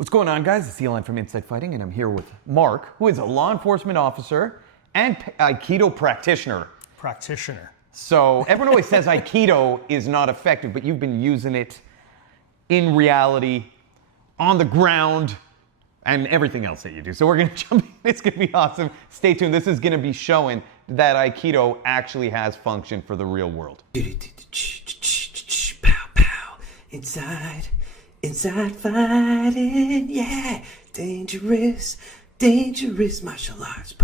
What's going on, guys? It's Elon from Inside Fighting, and I'm here with Mark, who is a law enforcement officer and Aikido practitioner. So everyone always says Aikido is not effective, but you've been using it in reality, on the ground, and everything else that you do. So we're gonna jump in. It's gonna be awesome. Stay tuned. This is gonna be showing that Aikido actually has function for the real world. Pow, pow. Inside fighting, yeah. Dangerous martial arts.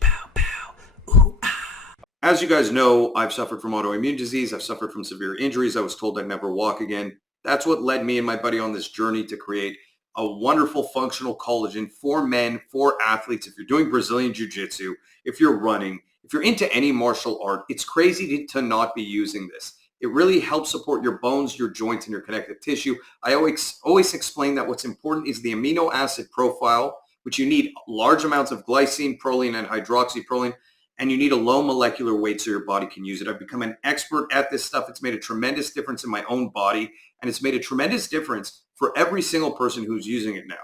Pow, pow. Ooh, ah. As you guys know, I've suffered from autoimmune disease. I've suffered from severe injuries. I was told I'd never walk again. That's what led me and my buddy on this journey to create a wonderful functional collagen for men, for athletes. If you're doing Brazilian Jiu-Jitsu, if you're running, if you're into any martial art, it's crazy to not be using this. It really helps support your bones, your joints, and your connective tissue. I always explain that what's important is the amino acid profile, which you need large amounts of glycine, proline, and hydroxyproline, and you need a low molecular weight so your body can use it. I've become an expert at this stuff. It's made a tremendous difference in my own body, and it's made a tremendous difference for every single person who's using it now.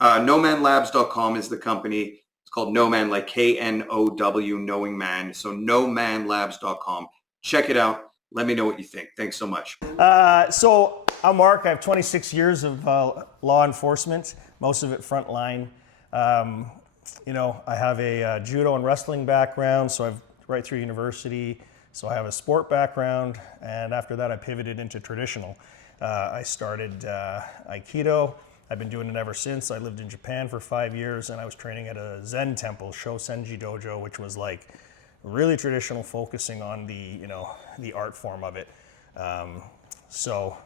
NoManLabs.com is the company. It's called No Man, like K-N-O-W, knowing man. So NoManLabs.com. Check it out. Let me know what you think. Thanks so much. So I'm Mark. I have 26 years of law enforcement, most of it frontline. I have a judo and wrestling background, so I've right through university. So I have a sport background, and after that I pivoted into traditional. I started Aikido. I've been doing it ever since. I lived in Japan for 5 years, and I was training at a Zen temple, Shosenji Dojo, which was like really traditional, focusing on the art form of it. So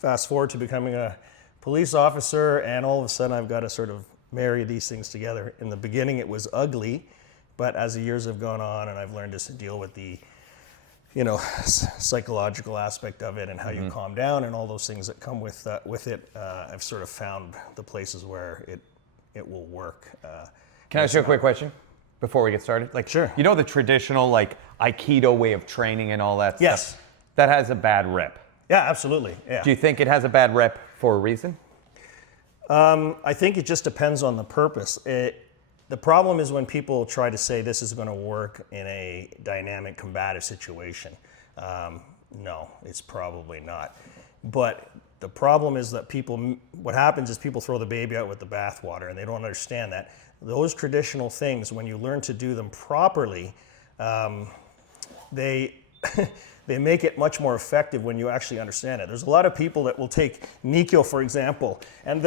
fast forward to becoming a police officer, and all of a sudden I've got to sort of marry these things together. In the beginning it was ugly, but as the years have gone on and I've learned to deal with the psychological aspect of it and how you calm down and all those things that come with it, I've sort of found the places where it will work. Can I ask you a quick question before we get started? Sure. You know the traditional Aikido way of training and all that stuff? Yes. That has a bad rep. Yeah, absolutely. Yeah. Do you think it has a bad rep for a reason? I think it just depends on the purpose. The problem is when people try to say this is going to work in a dynamic combative situation. No, it's probably not. But the problem is that what happens is people throw the baby out with the bathwater, and they don't understand that those traditional things, when you learn to do them properly, they make it much more effective when you actually understand it. There's a lot of people that will take Nikyo, for example, and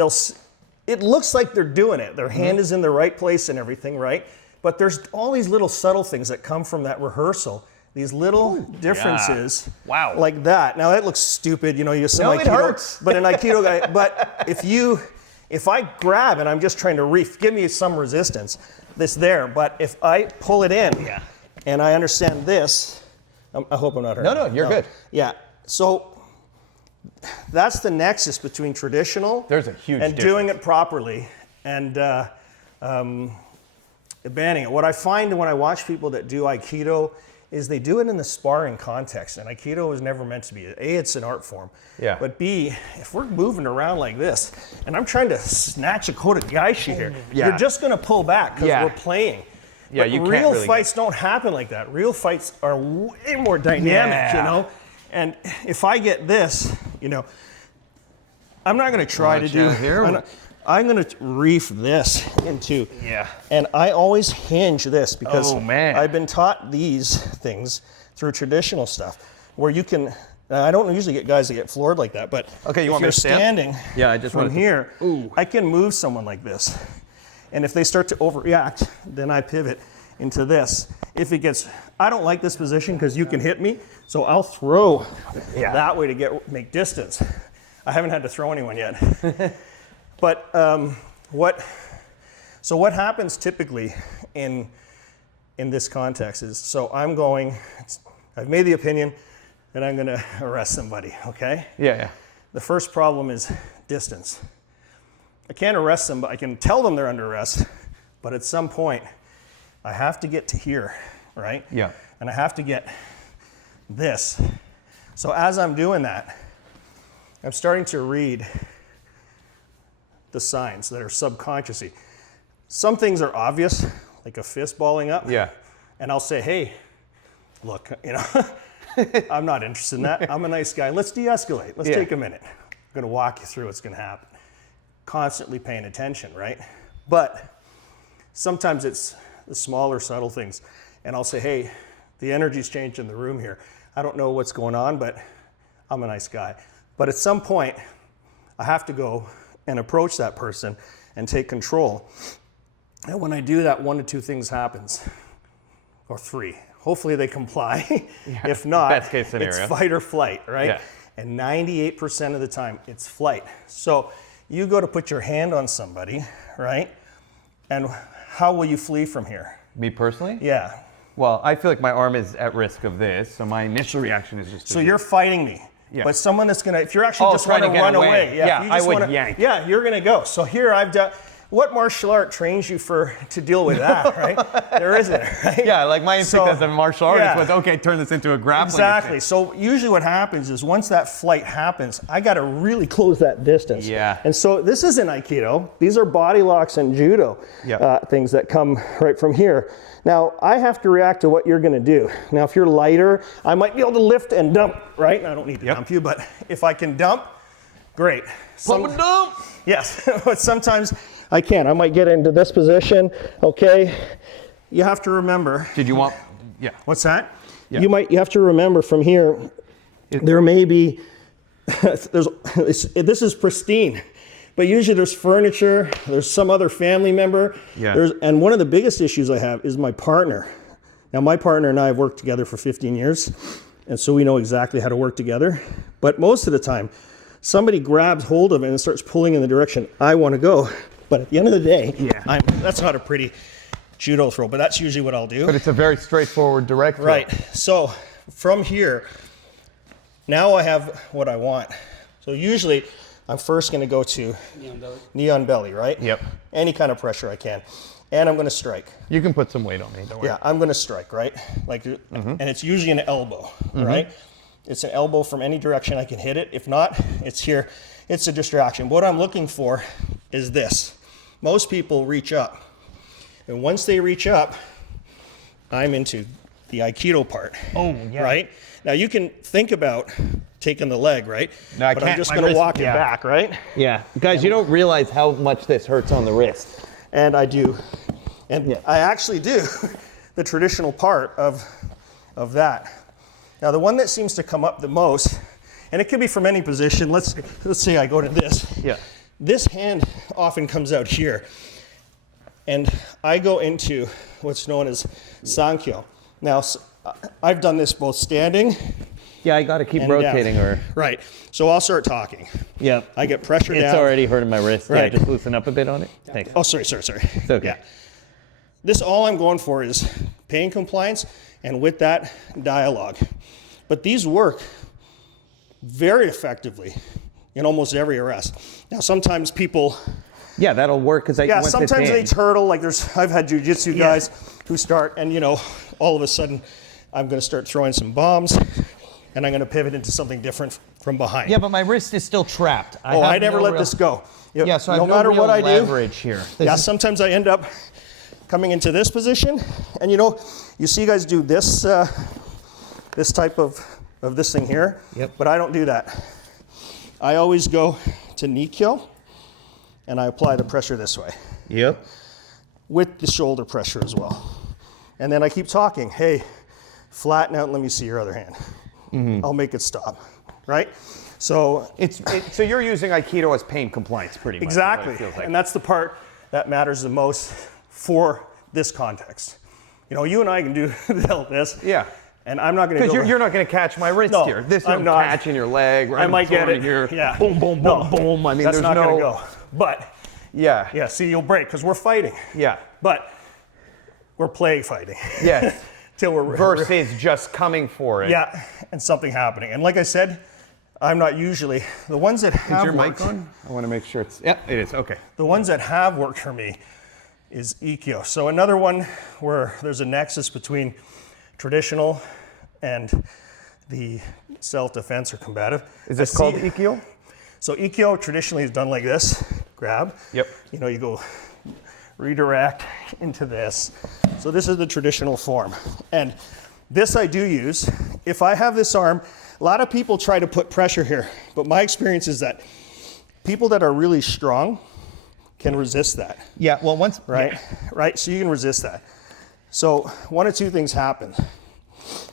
it looks like they're doing it. Their hand is in the right place and everything, right? But there's all these little subtle things that come from that rehearsal. These little differences, Wow. like that. Now that looks stupid, you some No, Aikido, it hurts. but an Aikido guy. But if I grab and I'm just trying to give me some resistance, this there. But if I pull it in, and I understand this, I hope I'm not hurting. No, you're good. Yeah. So that's the nexus between traditional There's a huge and difference. doing it properly and banning it. What I find when I watch people that do Aikido is they do it in the sparring context, and Aikido was never meant to be. A, it's an art form. Yeah. But B, if we're moving around like this, and I'm trying to snatch a Kotegaeshi here, Yeah. you're just going to pull back because we're playing. Yeah, But you can't real really fights don't happen like that. Real fights are way more dynamic, And if I get this, I'm not going to try to do here. I'm going to reef this into. Yeah. And I always hinge this because Oh, man. I've been taught these things through traditional stuff where you can. I don't usually get guys that get floored like that, but Okay, you if want me you're to stand? standing Yeah, I just from wanted to- here, Ooh. I can move someone like this. And if they start to overreact, then I pivot into this. If it gets, I don't like this position because you can hit me, so I'll throw that way to make distance. I haven't had to throw anyone yet. But what happens typically in this context is, so I've made the opinion that I'm going to arrest somebody, okay? Yeah. The first problem is distance. I can't arrest them, but I can tell them they're under arrest, but at some point, I have to get to here, right? Yeah. And I have to get this. So as I'm doing that, I'm starting to read the signs that are subconsciously. Some things are obvious, like a fist balling up. Yeah. And I'll say, hey, look, you know, I'm not interested in that. I'm a nice guy. Let's de-escalate. Let's take a minute. I'm going to walk you through what's going to happen. Constantly paying attention, right? But sometimes it's the smaller, subtle things. And I'll say, hey, the energy's changed in the room here. I don't know what's going on, but I'm a nice guy. But at some point, I have to go and approach that person and take control. And when I do that, 1 to 2 things happens, or 3. Hopefully they comply. If not, best case scenario, it's fight or flight, right? Yeah. And 98% of the time, it's flight. So you go to put your hand on somebody, right? And how will you flee from here? Me personally? Yeah. Well, I feel like my arm is at risk of this, so my initial reaction is just to So you're fighting me. Yeah. But someone that's gonna, if you're actually just trying want to to get run away. away, Yeah, if you I just would wanna, yank. Yeah, you're gonna go. So here I've done, what martial art trains you to deal with that, right? There isn't, right? Yeah, like my instinct as a martial artist yeah. was, okay, turn this into a grappling. Exactly. So usually what happens is once that flight happens, I got to really close that distance. Yeah. And so this isn't Aikido. These are body locks and judo things that come right from here. Now, I have to react to what you're going to do. Now, if you're lighter, I might be able to lift and dump, right? I don't need to dump you, but if I can dump, great. Pump and dump! Yes, but sometimes I can't. I might get into this position, okay? You have to remember. Did you want, yeah. What's that? Yeah. You have to remember from here, there may be, this is pristine, but usually there's furniture, there's some other family member. Yeah. And one of the biggest issues I have is my partner. Now my partner and I have worked together for 15 years, and so we know exactly how to work together. But most of the time, somebody grabs hold of it and starts pulling in the direction I want to go. But at the end of the day, that's not a pretty judo throw, but that's usually what I'll do. But it's a very straightforward direct throw. Right. So from here, now I have what I want. So usually I'm first going to go to knee on belly, right? Yep. Any kind of pressure I can. And I'm going to strike. You can put some weight on me, don't worry. Yeah, I'm going to strike, right? And it's usually an elbow, right? It's an elbow from any direction I can hit it. If not, it's here. It's a distraction. What I'm looking for is this. Most people reach up. And once they reach up, I'm into the Aikido part. Oh, yeah. Right? Now you can think about taking the leg, right? No, I but can't. I'm just My going to wrist- walk it yeah. back, right? Yeah. Guys, you don't realize how much this hurts on the wrist. And I do. And I actually do the traditional part of that. Now the one that seems to come up the most, and it could be from any position. Let's say I go to this. Yeah. This hand often comes out here. And I go into what's known as Sankyo. Now, I've done this both standing. Yeah, I got to keep and rotating down. her. Right. So I'll start talking. Yeah. I get pressure down. It's already hurting my wrist. Right. Yeah, just loosen up a bit on it. Thanks. Oh, sorry. It's okay. Yeah. This, all I'm going for is pain compliance and with that, dialogue. But these work very effectively in almost every arrest. Now, sometimes people... Yeah, that'll work because sometimes they turtle. Like I've had jiu-jitsu guys who start and, all of a sudden I'm going to start throwing some bombs and I'm going to pivot into something different from behind. Yeah, but my wrist is still trapped. I never let this go. Yeah, so I have no matter real what I do, leverage here. Sometimes I end up coming into this position, and you see guys do this this type of this thing here. Yep. But I don't do that. I always go to Nikkyo, and I apply the pressure this way. Yep. With the shoulder pressure as well. And then I keep talking. Hey, flatten out and let me see your other hand. I'll make it stop, right? So So you're using Aikido as pain compliance pretty much. exactly. Is what it feels like. And that's the part that matters the most for this context. You and I can do this. Yeah. And I'm not going to Because you're not going to catch my wrist No, here. This I'm is not. catching your leg. Right I might get it. Here. Yeah. Boom, boom, boom, boom. I mean, that's there's not going to no. go. But Yeah. see, you'll break because we're fighting. Yeah. But we're play fighting. Yes. Till we're Versus just coming for it. Yeah, and something happening. And like I said, I'm not usually the ones that have Is your worked, mic on? I want to make sure it's. Yeah, it is. Okay. The ones that have worked for me is Ikkyo. So another one where there's a nexus between traditional and the self-defense or combative. Is this called Ikkyo? So Ikkyo traditionally is done like this. grab. Yep. You know, you go redirect into this. So this is the traditional form. And this I do use. If I have this arm, a lot of people try to put pressure here, but my experience is that people that are really strong can resist that. Yeah, well, once... Right? Yeah. Right? So you can resist that. So one of two things happen.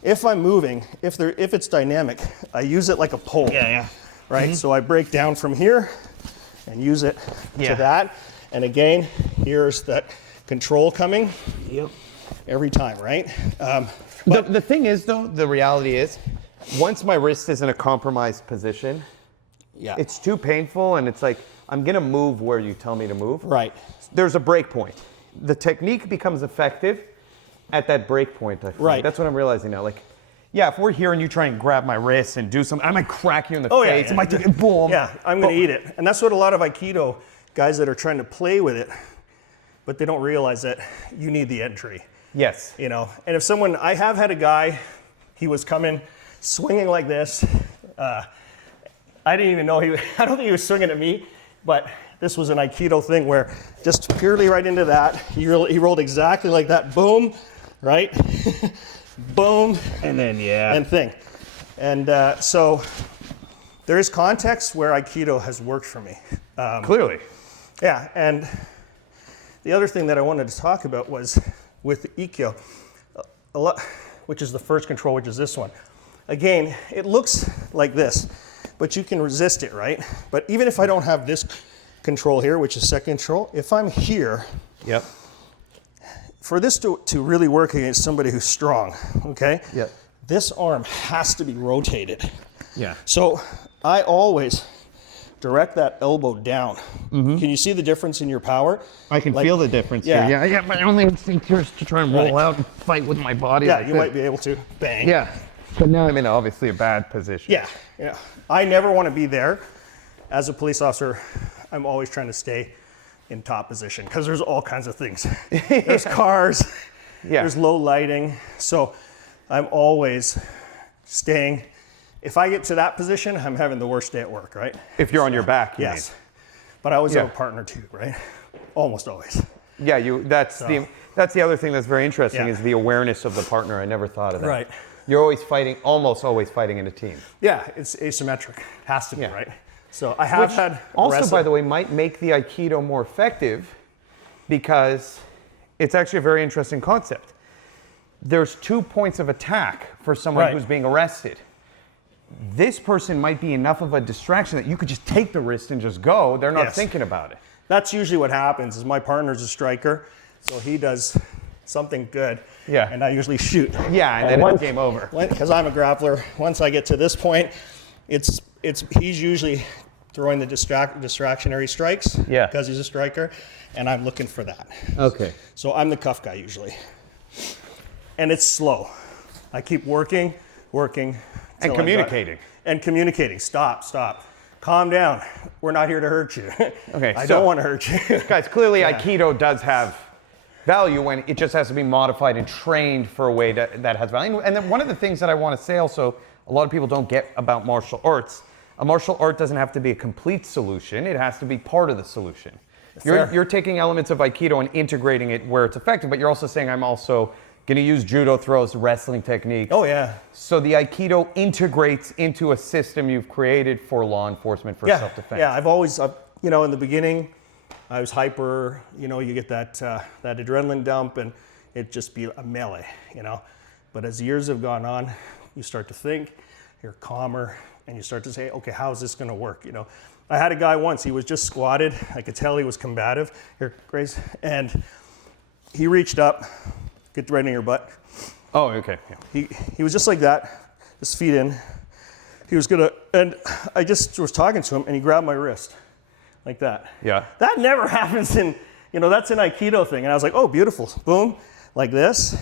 If I'm moving, if it's dynamic, I use it like a pole. Yeah. Right? So I break down from here and use it to that. And again, here's that control coming. Yep. Every time, right? The thing is, though, the reality is, once my wrist is in a compromised position, it's too painful, and it's like, I'm going to move where you tell me to move. Right. There's a break point. The technique becomes effective at that break point, I find. Right. That's what I'm realizing now. Like, yeah, if we're here and you try and grab my wrist and do something, I might crack you in the face. Yeah. I might do boom. Yeah, I'm going to eat it. And that's what a lot of Aikido guys that are trying to play with it, but they don't realize that you need the entry. Yes. You know, and if someone, I have had a guy, he was coming swinging like this. I didn't even know I don't think he was swinging at me, but this was an Aikido thing where just purely right into that, he rolled exactly like that, boom, right? Boom. And then, And thing. And so there is context where Aikido has worked for me. Clearly. Yeah, and the other thing that I wanted to talk about was with Ikkyo, which is the first control, which is this one. Again, it looks like this, but you can resist it, right? But even if I don't have this control here, which is second control, if I'm here, Yep. for this to really work against somebody who's strong, okay? Yep. This arm has to be rotated. Yeah. So I always direct that elbow down. Can you see the difference in your power? I can feel the difference yeah. here. Yeah, my only instinct here is to try and roll out and fight with my body. Yeah, like you this. might be able to. Bang. Yeah. But now I'm in obviously a bad position. Yeah. I never want to be there. As a police officer, I'm always trying to stay in top position because there's all kinds of things. There's cars, there's low lighting. So I'm always staying. If I get to that position, I'm having the worst day at work, right? If you're on your back, you Yes. But I always have a partner too, right? Almost always. mean. Yeah, that's the other thing that's very interesting is the awareness of the partner. I never thought of that. Right. You're always fighting, almost always fighting in a team. Yeah, it's asymmetric. It has to be, Yeah. right? So I have Which had also, wrestling. by the way, might make the Aikido more effective because it's actually a very interesting concept. There's 2 points of attack for someone Right. who's being arrested. This person might be enough of a distraction that you could just take the wrist and just go. They're not Yes. thinking about it. That's usually what happens is my partner's a striker, so he does something good, Yeah. and I usually shoot. Yeah, and then it's game over. Because I'm a grappler, once I get to this point, he's usually throwing the distractionary strikes Yeah. because he's a striker, and I'm looking for that. Okay. So I'm the cuff guy usually. And it's slow. I keep working. And communicating. Stop. Calm down. We're not here to hurt you. Okay, I so- don't want to hurt you. Guys, clearly Aikido does have value when it just has to be modified and trained for a way that has value. And then one of the things that I want to say also, a lot of people don't get about martial arts, a martial art doesn't have to be a complete solution. It has to be part of the solution. You're taking elements of Aikido and integrating it where it's effective, but you're also saying I'm also going to use judo throws, wrestling techniques. Oh, yeah. So the Aikido integrates into a system you've created for law enforcement, for self-defense. Yeah, I've always, in the beginning, I was hyper, you get that adrenaline dump and it just be a melee, But as years have gone on, you start to think, you're calmer, and you start to say, okay, how is this going to work, I had a guy once, he was just squatted. I could tell he was combative. Here, Grace. And he reached up, get right in your butt. Oh, okay. Yeah. He was just like that, his feet in. He was gonna, and I just was talking to him, and he grabbed my wrist, like that. Yeah. That never happens in, that's an Aikido thing. And I was like, oh, beautiful. Boom, like this.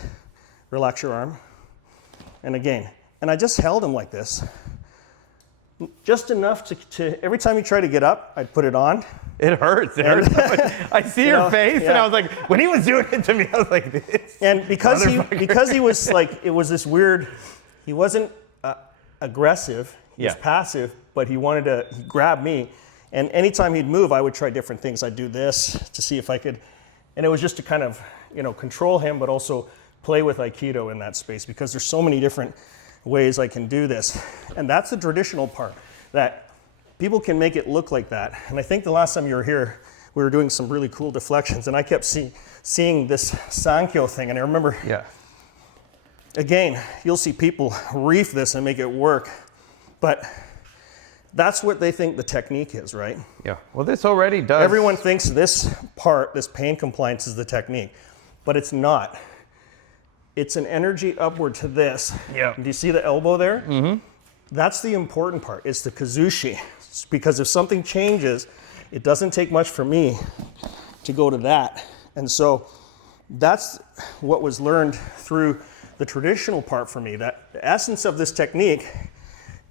Relax your arm. And again. And I just held him like this. Just enough to every time he tried to get up, I'd put it on. It hurts. I see your face, and I was like, when he was doing it to me, I was like, this. And because he was like, it was this weird, he wasn't aggressive, he was passive, but he grabbed me, And anytime he'd move, I would try different things. I'd do this to see if I could, and it was just to kind of, control him, but also play with Aikido in that space, because there's so many different ways I can do this. And that's the traditional part, that people can make it look like that. And I think the last time you were here, we were doing some really cool deflections, and I kept seeing this Sankyo thing, and I remember, again, you'll see people reef this and make it work, but that's what they think the technique is, right? Yeah, well, this already does. Everyone thinks this part, this pain compliance, is the technique, but it's not. It's an energy upward to this. Yeah. Do you see the elbow there? Mm-hmm. That's the important part. It's the kazushi, because if something changes, it doesn't take much for me to go to that. And so that's what was learned through the traditional part for me, that the essence of this technique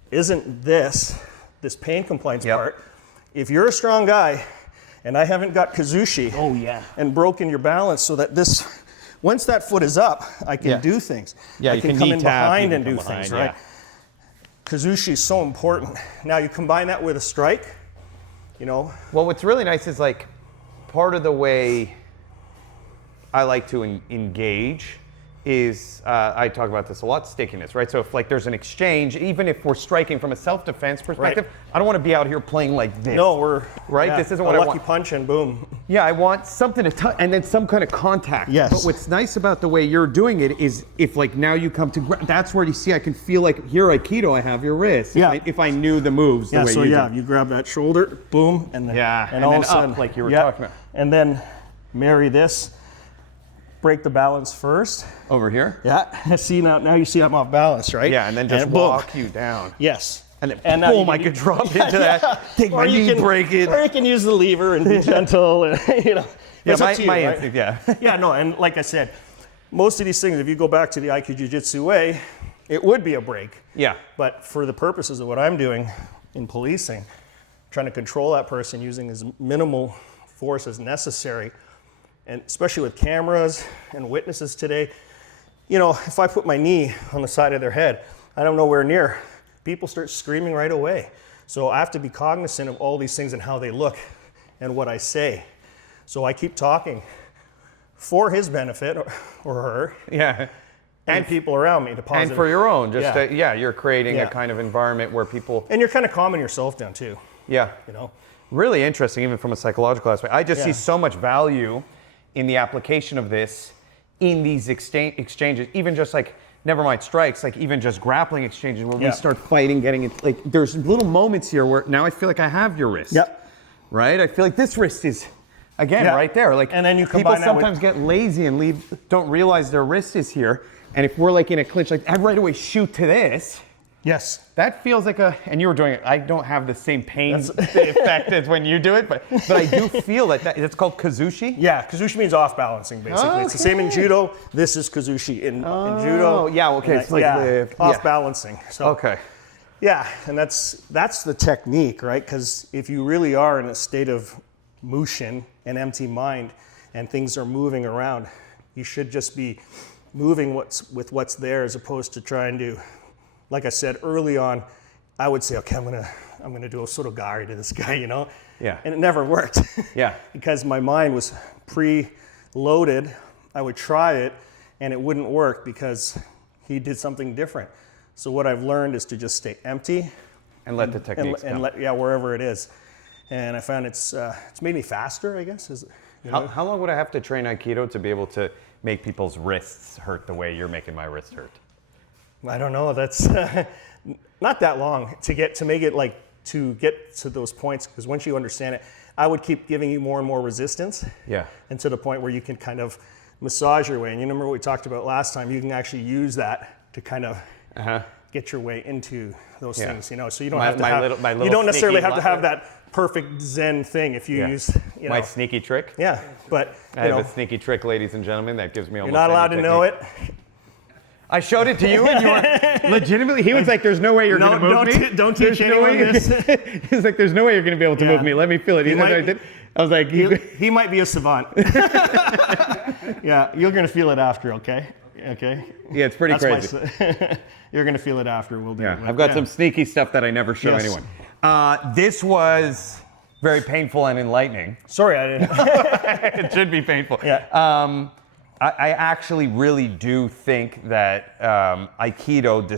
isn't this pain compliance part. If you're a strong guy and I haven't got kazushi and broken your balance so that this, once that foot is up, I can do things. Yeah, I you can can come knee in tap, behind you and can do come things, behind, right? Kazushi is so important. Now you combine that with a strike, Well, what's really nice is like part of the way I like to engage is, I talk about this a lot, stickiness, right? So if like there's an exchange, even if we're striking from a self-defense perspective, I don't want to be out here playing like this. No, we're this isn't a what I lucky want. punch and boom. Yeah, I want something to touch, and then some kind of contact. Yes. But what's nice about the way you're doing it is, if like now you come to, that's where you see I can feel like here Aikido, I have your wrist. Yeah. If I knew the moves the way you do. You grab that shoulder, boom, and then, and all then of a sudden, up, like you were talking about. And then marry this, break the balance first. Over here. Yeah. See now you see I'm off balance, right? Yeah, and then just walk you down. Yes. And then now boom, I could drop into that. Take my knee, break it. Or you can use the lever and be gentle, and Yeah, It's up to you, my right? instinct, yeah. Yeah, no, and like I said, most of these things, if you go back to the Aikido Jiu-Jitsu way, it would be a break. Yeah. But for the purposes of what I'm doing in policing, trying to control that person using as minimal force as necessary, and especially with cameras and witnesses today, if I put my knee on the side of their head, I don't know where near, people start screaming right away. So I have to be cognizant of all these things and how they look and what I say. So I keep talking for his benefit or her. Yeah. And people around me to positive. And for your own, you're creating a kind of environment where people. And you're kind of calming yourself down too. Yeah. Really interesting, even from a psychological aspect. I just see so much value in the application of this in these exchanges, even just like, never mind strikes, like even just grappling exchanges where we start fighting, getting it, like there's little moments here where now I feel like I have your wrist. Yep. Right? I feel like this wrist is, again, right there. Like, and then you people combine sometimes get lazy and don't realize their wrist is here. And if we're like in a clinch, like I right away shoot to this. Yes. That feels like and you were doing it, I don't have the same pain effect as when you do it, but I do feel that it's called kazushi. Yeah, kazushi means off balancing basically. Okay. It's the same in judo. This is kazushi in judo. Oh, yeah, okay. It's like off balancing. So, okay. Yeah, and that's the technique, right? Because if you really are in a state of mushin, an empty mind, and things are moving around, you should just be moving with what's there as opposed to trying to, like I said early on, I would say, okay, I'm gonna do a sotogari to this guy, Yeah. And it never worked. Yeah. Because my mind was pre-loaded. I would try it, and it wouldn't work because he did something different. So what I've learned is to just stay empty And let the techniques come. wherever it is. And I found it's made me faster, I guess. How long would I have to train Aikido to be able to make people's wrists hurt the way you're making my wrist hurt? I don't know. That's not that long to get to those points, because once you understand it, I would keep giving you more and more resistance. Yeah. And to the point where you can kind of massage your way. And you remember what we talked about last time? You can actually use that to kind of get your way into those things. So you don't have to you don't necessarily have to have that perfect Zen thing if you use my sneaky trick. Yeah, but I have a sneaky trick, ladies and gentlemen, that gives me almost. You're not allowed to know it. I showed it to you, and you were legitimately. He was like, "There's no way you're going to move me. Don't teach anyone this." He's like, "There's no way you're going to be able to move me. Let me feel it." I was like, he might be a savant. Yeah, you're going to feel it after, okay? Okay. Yeah, it's pretty crazy. You're going to feel it after. We'll do it. I've got some sneaky stuff that I never show anyone. This was very painful and enlightening. Sorry, I didn't. It should be painful. Yeah. I actually really do think that Aikido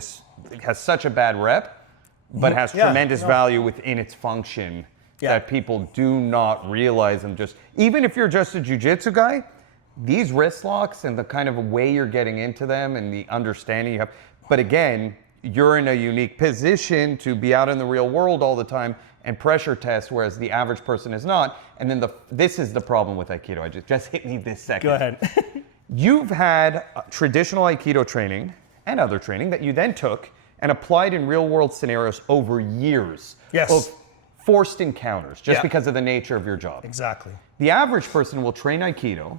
has such a bad rep, but has tremendous value within its function that people do not realize. And just, even if you're just a jiu-jitsu guy, these wrist locks and the kind of way you're getting into them and the understanding you have. But again, you're in a unique position to be out in the real world all the time and pressure test, whereas the average person is not. And then this is the problem with Aikido. I just hit me this second. Go ahead. You've had traditional Aikido training and other training that you then took and applied in real world scenarios over years of forced encounters just because of the nature of your job. Exactly. The average person will train Aikido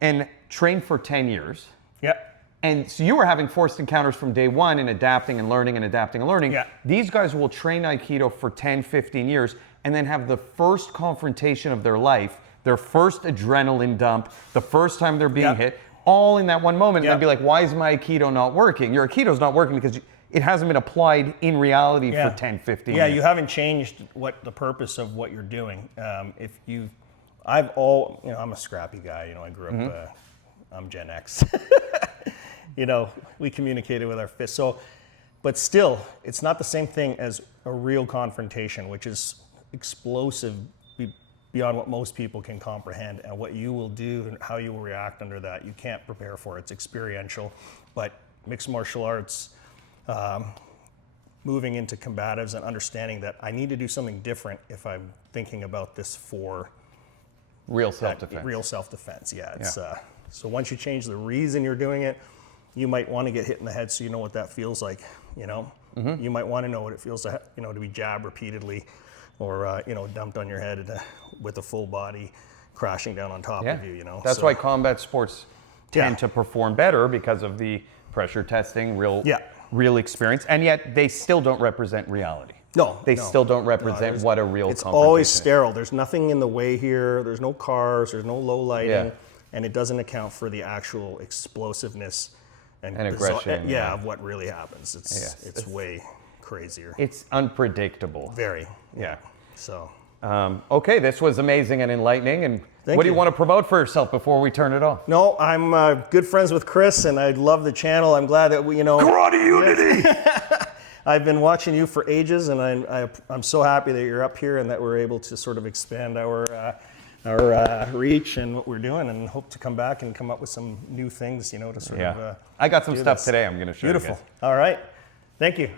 and train for 10 years. Yeah. And so you were having forced encounters from day one and adapting and learning and adapting and learning. Yeah. These guys will train Aikido for 10, 15 years and then have the first confrontation of their life, their first adrenaline dump, the first time they're being hit, all in that one moment. And they'd be like, why is my Aikido not working? Your Aikido's not working because it hasn't been applied in reality for 10, 15 years. Yeah, you haven't changed what the purpose of what you're doing. I'm a scrappy guy. I grew up, I'm Gen X. We communicated with our fists. So, but still, it's not the same thing as a real confrontation, which is explosive beyond what most people can comprehend, and what you will do and how you will react under that. You can't prepare for it. It's experiential. But mixed martial arts, moving into combatives and understanding that I need to do something different if I'm thinking about this for real self-defense. Real self-defense, It's so once you change the reason you're doing it, you might want to get hit in the head so you know what that feels like. You might want to know what it feels to to be jabbed repeatedly, or dumped on your head with a full body crashing down on top of you. That's why combat sports tend to perform better, because of the pressure testing, real experience, and yet they still don't represent reality. They still don't represent what a real it's confrontation always is. sterile. There's nothing in the way here. There's no cars. There's no low lighting, and it doesn't account for the actual explosiveness and aggression. of what really happens. It's way crazier. It's unpredictable. Very. So. Okay, this was amazing and enlightening. And what do you want to promote for yourself before we turn it off? No, I'm good friends with Chris, and I love the channel. I'm glad that Karate Unity. I've been watching you for ages, and I'm so happy that you're up here and that we're able to sort of expand our reach and what we're doing, and hope to come back and come up with some new things, to sort of. I got some stuff today I'm going to show you. Beautiful. All right. Thank you.